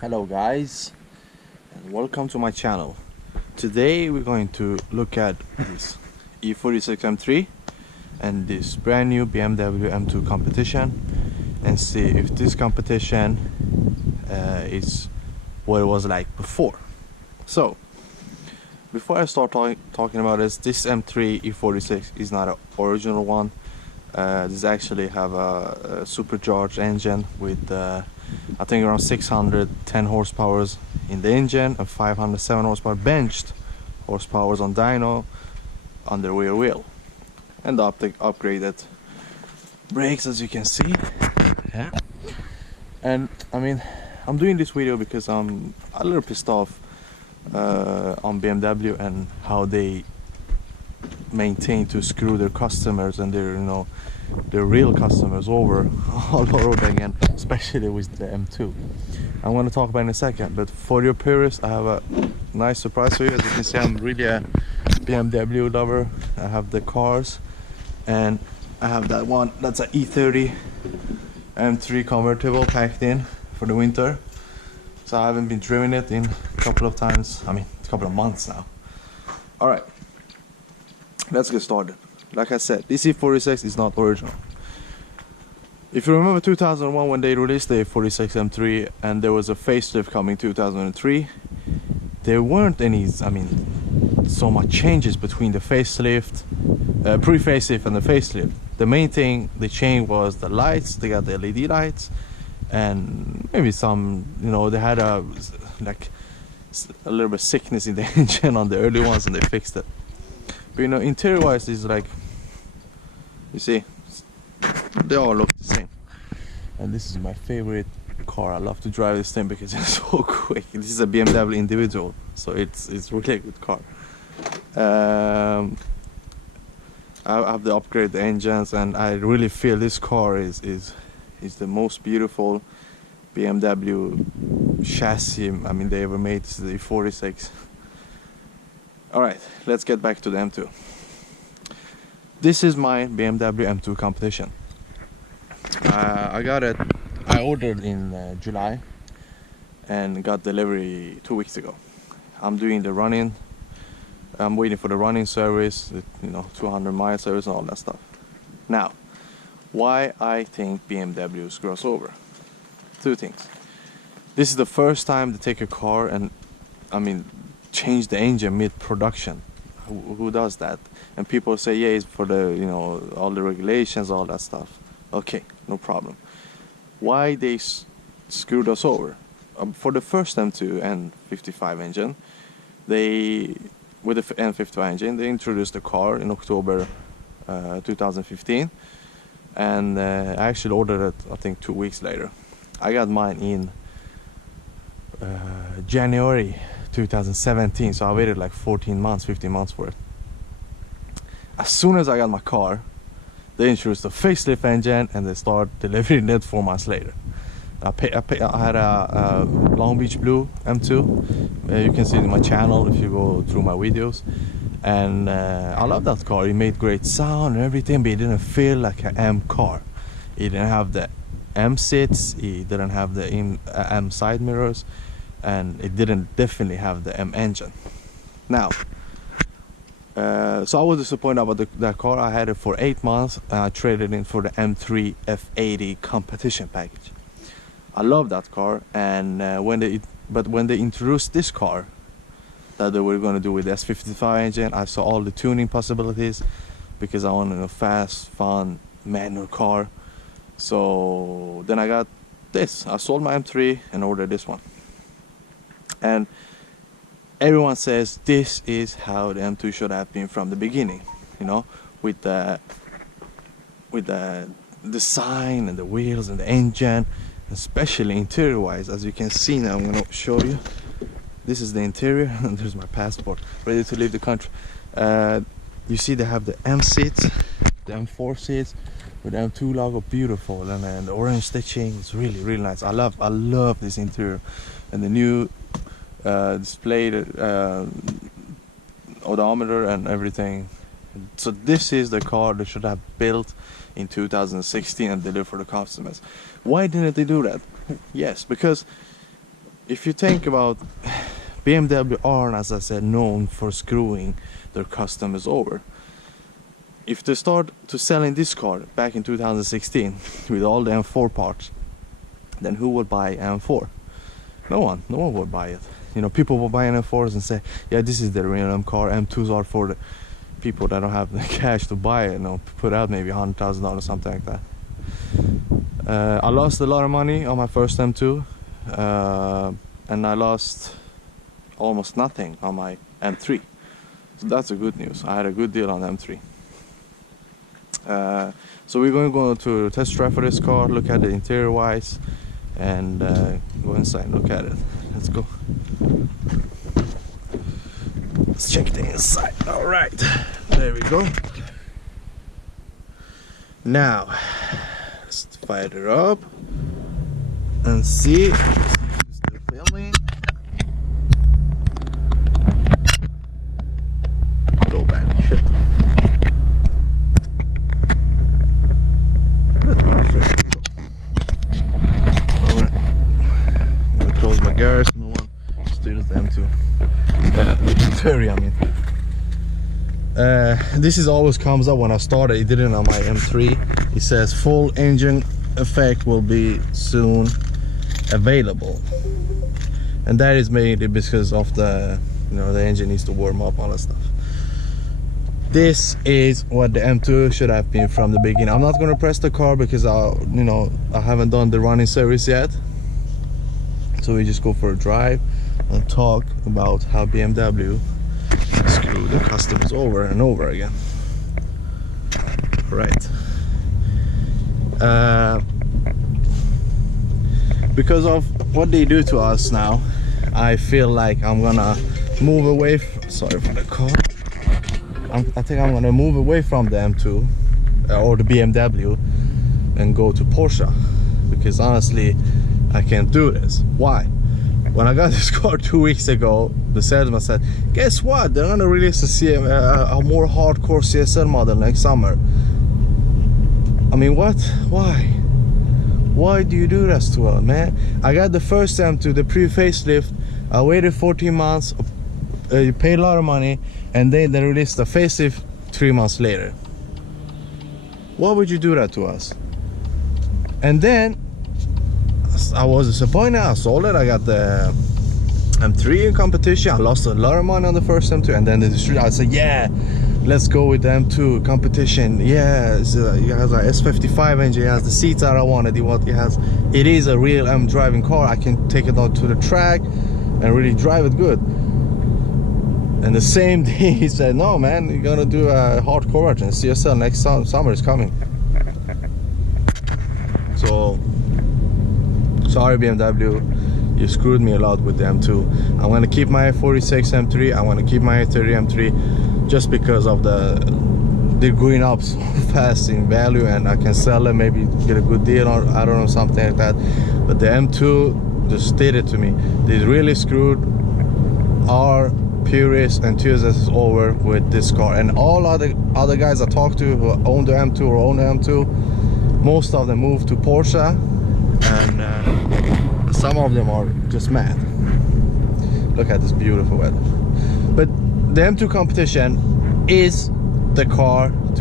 Hello guys, and welcome to my channel. Today we're going to look at this E46 M3 and this brand new BMW M2 Competition and see if this competition is what it was like before. So before I start talking about this M3 E46 is not an original one. This actually have a supercharged engine with I think around 610 horsepower in the engine and 507 horsepower benched horsepower on dyno on the rear wheel, and the upgraded brakes, as you can see. Yeah. And I mean, I'm doing this video because I'm a little pissed off on BMW and how they maintain to screw their customers and their real customers over all over again, especially with the M2. I'm going to talk about it in a second, but for your purists I have a nice surprise for you. As you can see, I'm really a BMW lover. I have the cars, and I have that one that's an E30 M3 convertible packed in for the winter, so I haven't been driving it in a couple of times, I mean a couple of months now. Alright, let's get started. Like I said, this E46 is not original. If you remember 2001 when they released the E46 M3 and there was a facelift coming 2003, there weren't any, so much changes between the facelift, pre-facelift and the facelift. The main thing they changed was the lights. They got the LED lights, and maybe some, they had a little bit of sickness in the engine on the early ones, and they fixed it. But interior wise, is like, you see, they all look the same. And this is my favorite car. I love to drive this thing because it's so quick. This is a BMW individual, so it's really a good car. I have the upgrade the engines, and I really feel this car is the most beautiful BMW chassis they ever made. This is the E46. Alright, let's get back to the M2. This is my BMW M2 Competition. I ordered in July and got delivery 2 weeks ago. I'm doing the running. I'm waiting for the running service, 200 mile service and all that stuff. Now, why I think BMW screws over? Two things. This is the first time they take a car and change the engine mid-production. Who does that? And people say, yeah, it's for the all the regulations, all that stuff. Okay, no problem. Why they screwed us over? For the first M2 N55 engine, with the N55 engine, they introduced the car in October 2015, and I actually ordered it I think 2 weeks later. I got mine in January 2017, so I waited like 15 months for it. As soon as I got my car, they introduced the facelift engine and they start delivering it 4 months later. I had a Long Beach Blue M2. You can see it in my channel if you go through my videos, and I love that car. It made great sound and everything, but it didn't feel like an M car. It didn't have the M seats, it didn't have the M side mirrors, and it didn't definitely have the M engine. Now, so I was disappointed about that car. I had it for 8 months and I traded in for the M3 F80 Competition package. I love that car, and when they introduced this car that they were going to do with the S55 engine, I saw all the tuning possibilities because I wanted a fast, fun manual car. So then I got this. I sold my M3 and ordered this one. And everyone says this is how the M2 should have been from the beginning, with the design and the wheels and the engine, especially interior wise. As you can see now, I'm going to show you. This is the interior, and there's my passport, ready to leave the country. You see they have the M seats, the M4 seats with the M2 logo, beautiful, and the orange stitching is really, really nice. I love this interior, and the new display, odometer and everything. So this is the car they should have built in 2016 and delivered for the customers. Why didn't they do that? Yes, because if you think about BMW aren't, as I said, known for screwing their customers over. If they start to selling this car back in 2016 with all the M4 parts, then who would buy M4? No one would buy it. You know, people will buy an M4s and say, yeah, this is the real M car. M2s are for the people that don't have the cash to buy it, you know, put out maybe $100,000 or something like that. I lost a lot of money on my first M2, and I lost almost nothing on my M3. So that's a good news. I had a good deal on M3. So we're going to go to test drive for this car, look at it interior wise, and go inside and look at it. Let's go. Let's check the inside. All right, there we go. Now let's fire it up and see. Still filming. Go back. Shit. Alright. I'm gonna close my garage. No one. Just do the M2. Terry, I mean. This is always comes up when I started. It didn't on my M3. It says full engine effect will be soon available, and that is mainly because of the, you know, the engine needs to warm up, all that stuff. This is what the M2 should have been from the beginning. I'm not going to press the car because I haven't done the running service yet. So we just go for a drive and talk about how BMW screw the customers over and over again. Right. Because of what they do to us now, I feel like I'm gonna move away sorry for the car. I think I'm gonna move away from the M2 or the BMW and go to Porsche, because honestly I can't do this. Why? When I got this car 2 weeks ago, the salesman said, guess what, they're gonna release a more hardcore CSL model next summer. I mean, what? Why do you do this to us, man? I got the first M2, the pre-facelift. I waited 14 months, you paid a lot of money, and then they released the facelift 3 months later. Why would you do that to us? And then I was disappointed. I sold it. I got the M3 in competition. I lost a lot of money on the first M2, and then the distributor, I said, yeah, let's go with the M2 competition. Yeah, it has a S55 engine. It has the seats that I wanted. It is a real M driving car. I can take it out to the track and really drive it good. And the same day he said, no man, you're gonna do a hardcore version. CSL next summer is coming. So sorry BMW, you screwed me a lot with the M2. I'm gonna keep my 46 M3. I want to keep my 30 M3 just because of they're going up so fast in value, and I can sell them, maybe get a good deal, or I don't know, something like that. But the M2 just did it to me. They really screwed our purists and enthusiasts over with this car. And all other guys I talked to who own the M2 or own the M2, most of them moved to Porsche, and some of them are just mad. Look at this beautiful weather. But the M2 Competition is the car